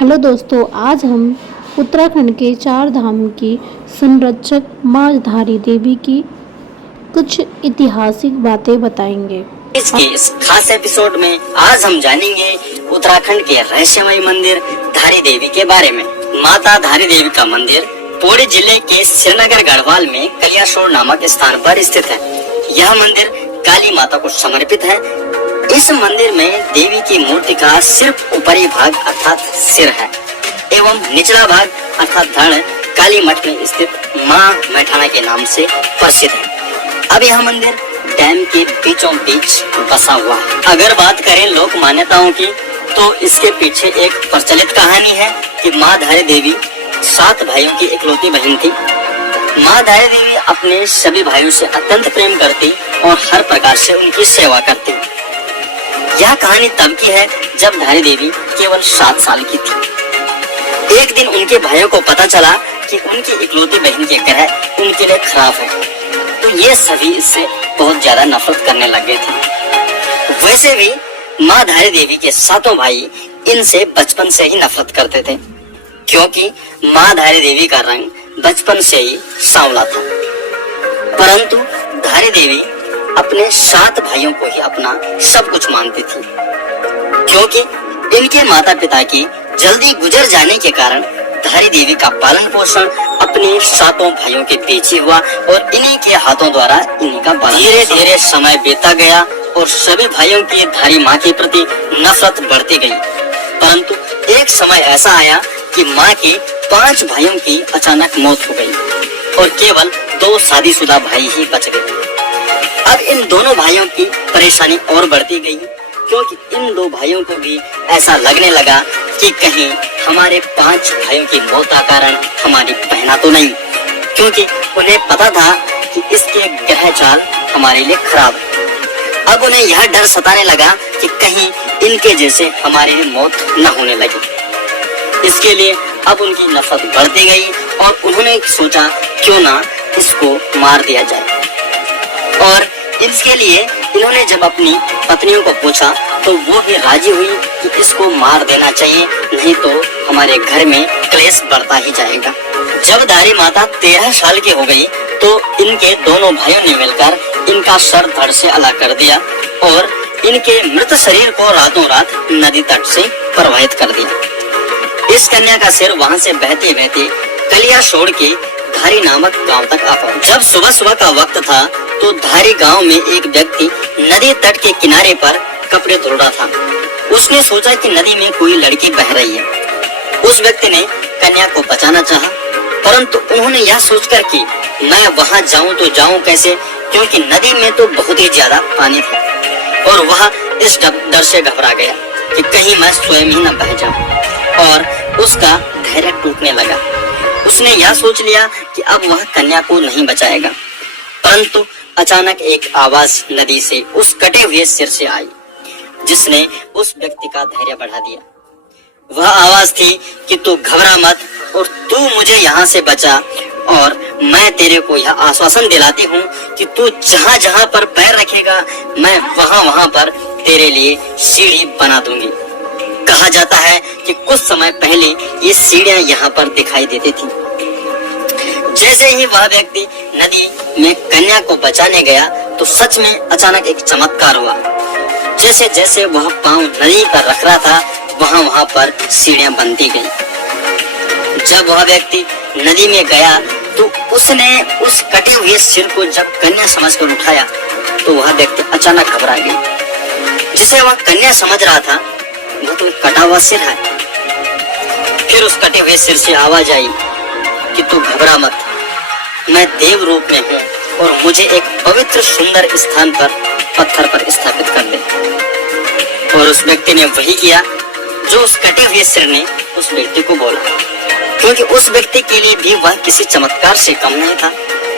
Hello दोस्तों, आज हम उत्तराखंड के चार धाम की संरक्षक माँ धारी देवी की कुछ ऐतिहासिक बातें बताएंगे। इस खास एपिसोड में आज हम जानेंगे उत्तराखंड के रहस्यमय मंदिर धारी देवी के बारे में। माता धारी देवी का मंदिर पौड़ी जिले के श्रीनगर गढ़वाल में कलियासोड़ नामक स्थान पर स्थित है। यह मंदिर काली माता को समर्पित है। इस मंदिर में देवी की मूर्ति का सिर्फ ऊपरी भाग अर्थात सिर है एवं निचला भाग अर्थात धड़ काली मठ में स्थित माँ मैठाना के नाम से प्रसिद्ध है। अब यह मंदिर डैम के बीचों बीच बसा हुआ है। अगर बात करें लोक मान्यताओं की तो इसके पीछे एक प्रचलित कहानी है कि माँ धारी देवी 7 भाइयों की इकलौती बहन थी। माँ धारी देवी अपने सभी भाइयों से अत्यंत प्रेम करती और हर प्रकार से उनकी सेवा करती। यह कहानी तब की है जब धारी देवी केवल 7 साल की थी। एक दिन उनके भाइयों को पता चला कि उनकी इकलौती बहन के ग्रह उनके लिए खराब है, तो ये सभी इससे बहुत ज्यादा नफरत करने लग गए थे। वैसे भी माँ धारी देवी के 7 भाई इनसे बचपन से ही नफरत करते थे, क्योंकि माँ धारी देवी का रंग बचपन से ही सांवला था। परंतु धारी देवी अपने 7 भाइयों को ही अपना सब कुछ मानती थी, क्योंकि इनके माता पिता की जल्दी गुजर जाने के कारण धारी देवी का पालन पोषण अपने 7 भाइयों के बीच ही हुआ और इन्हीं के हाथों द्वारा इन्हीं का पालन। धीरे धीरे समय बीता गया और सभी भाइयों की धारी माँ के प्रति नफरत बढ़ती गई। परंतु एक समय ऐसा आया कि माँ के 5 भाइयों की अचानक मौत हो गई और केवल 2 शादीशुदा भाई ही बच गए। अब इन दोनों भाइयों की परेशानी और बढ़ती गई, क्योंकि इन 2 भाइयों को भी ऐसा लगने लगा कि कहीं हमारे 5 भाइयों की मौत का कारण हमारी बहना तो नहीं, क्योंकि उन्हें पता था कि इसके ग्रह चाल हमारे लिए खराब है। अब उन्हें यह डर सताने लगा कि कहीं इनके जैसे हमारी मौत न होने लगे। इसके लिए अब उनकी नफरत बढ़ती गई और उन्होंने सोचा क्यों ना इसको मार दिया जाए। और इसके लिए इन्होंने जब अपनी पत्नियों को पूछा तो वो भी राजी हुई कि इसको मार देना चाहिए, नहीं तो हमारे घर में क्लेश बढ़ता ही जाएगा। जब धारी माता 13 साल की हो गई तो इनके दोनों भाइयों ने मिलकर इनका सर धड़ से अलग कर दिया और इनके मृत शरीर को रातों रात नदी तट से प्रवाहित कर दिया। इस कन्या का सिर वहां से बहते बहते कलियासोड़ के धारी नामक गांव तक आ पहुंचा। जब सुबह सुबह का वक्त था तो धारी गांव में एक व्यक्ति नदी तट के किनारे पर कपड़े धो रहा था। उसने सोचा कि नदी में कोई लड़की बह रही है। उस व्यक्ति ने कन्या को बचाना चाहा, परंतु उन्होंने यह सोचकर कि मैं वहां जाऊं तो जाऊं कैसे, क्योंकि नदी में तो बहुत ही ज्यादा पानी था और वह इस डर से घबरा गया कि कहीं मैं स्वयं ही न बह जाऊं और उसका धैर्य टूटने लगा। उसने यह सोच लिया कि अब वह कन्या को नहीं बचाएगा। परंतु अचानक एक आवाज नदी से उस कटे हुए सिर से आई, जिसने उस व्यक्ति का धैर्य बढ़ा दिया। वह आवाज थी कि तू घबरा मत और तू मुझे यहाँ से बचा, और मैं तेरे को यह आश्वासन दिलाती हूँ कि तू जहाँ जहाँ पर पैर रखेगा मैं वहाँ वहाँ पर तेरे लिए सीढ़ी बना दूंगी। कहा जाता है कि कुछ समय पहले ये सीढ़ियां यहाँ पर दिखाई देती थी। जैसे ही वह व्यक्ति नदी में कन्या को बचाने गया तो सच में अचानक एक चमत्कार हुआ। जैसे जैसे वह पांव नदी पर रख रहा था वहां वहां पर सीढ़ियां बनती गई। जब वह व्यक्ति नदी में गया तो उसने उस कटे हुए सिर को जब कन्या समझकर उठाया तो वह व्यक्ति अचानक घबरा गया। जिसे वह कन्या समझ रहा था वो तो कटा हुआ सिर है। फिर उस कटे हुए सिर से आवाज आई कि तू घबरा मत, मैं देव रूप में हूँ और मुझे एक पवित्र सुंदर स्थान पर पत्थर पर स्थापित कर दे। और उस व्यक्ति ने वही किया जो उस कटे हुए सिर ने उस व्यक्ति को बोला, क्योंकि उस व्यक्ति के लिए भी वह किसी चमत्कार से कम नहीं था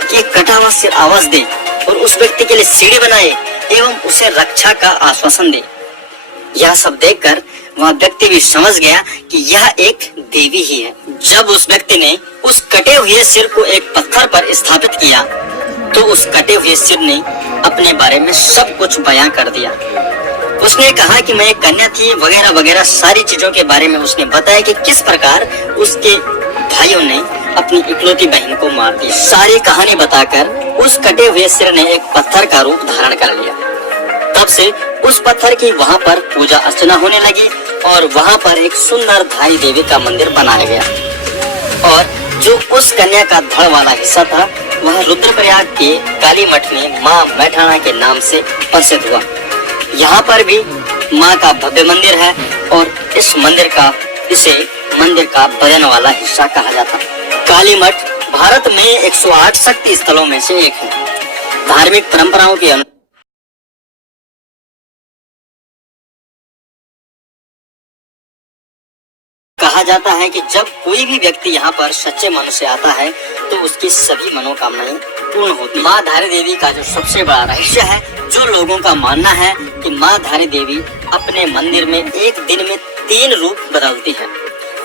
कि एक कटा हुआ सिर आवाज दे और उस व्यक्ति के लिए सीढ़ी बनाए एवं उसे रक्षा का आश्वासन दे। यह सब देखकर वह व्यक्ति भी समझ गया कि यह एक देवी ही है। जब उस व्यक्ति ने उस कटे हुए सिर को एक पत्थर पर स्थापित किया तो उस कटे हुए सिर ने अपने बारे में सब कुछ बयां कर दिया उसने कहा कि मैं एक कन्या थी वगैरह वगैरह सारी चीजों के बारे में उसने बताया कि किस प्रकार उसके भाइयों ने अपनी इकलौती बहन को मार दिया। सारी कहानी बताकर उस कटे हुए सिर ने एक पत्थर का रूप धारण कर लिया। तब से उस पत्थर की वहां पर पूजा अर्चना होने लगी और वहां पर एक सुंदर धारी देवी का मंदिर बनाया गया। और जो उस कन्या का धड़ वाला हिस्सा था वह रुद्रप्रयाग के काली मठ में माँ मैठाणा के नाम से प्रसिद्ध हुआ। यहाँ पर भी माँ का भव्य मंदिर है और इस इसे मंदिर का बदन वाला हिस्सा कहा जाता है। काली मठ भारत में 108 शक्ति स्थलों में से एक है। धार्मिक परंपराओं के अनुसार कहा जाता है कि जब कोई भी व्यक्ति यहाँ पर सच्चे मन से आता है तो उसकी सभी मनोकामनाएं पूर्ण होती हैं। माँ धारी देवी का जो सबसे बड़ा रहस्य है, जो लोगों का मानना है कि माँ धारी देवी अपने मंदिर में एक दिन में 3 रूप बदलती है।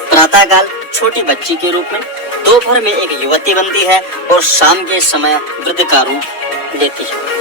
प्रातःकाल छोटी बच्ची के रूप में, दोपहर में एक युवती बनती है और शाम के समय वृद्ध का रूप लेती है।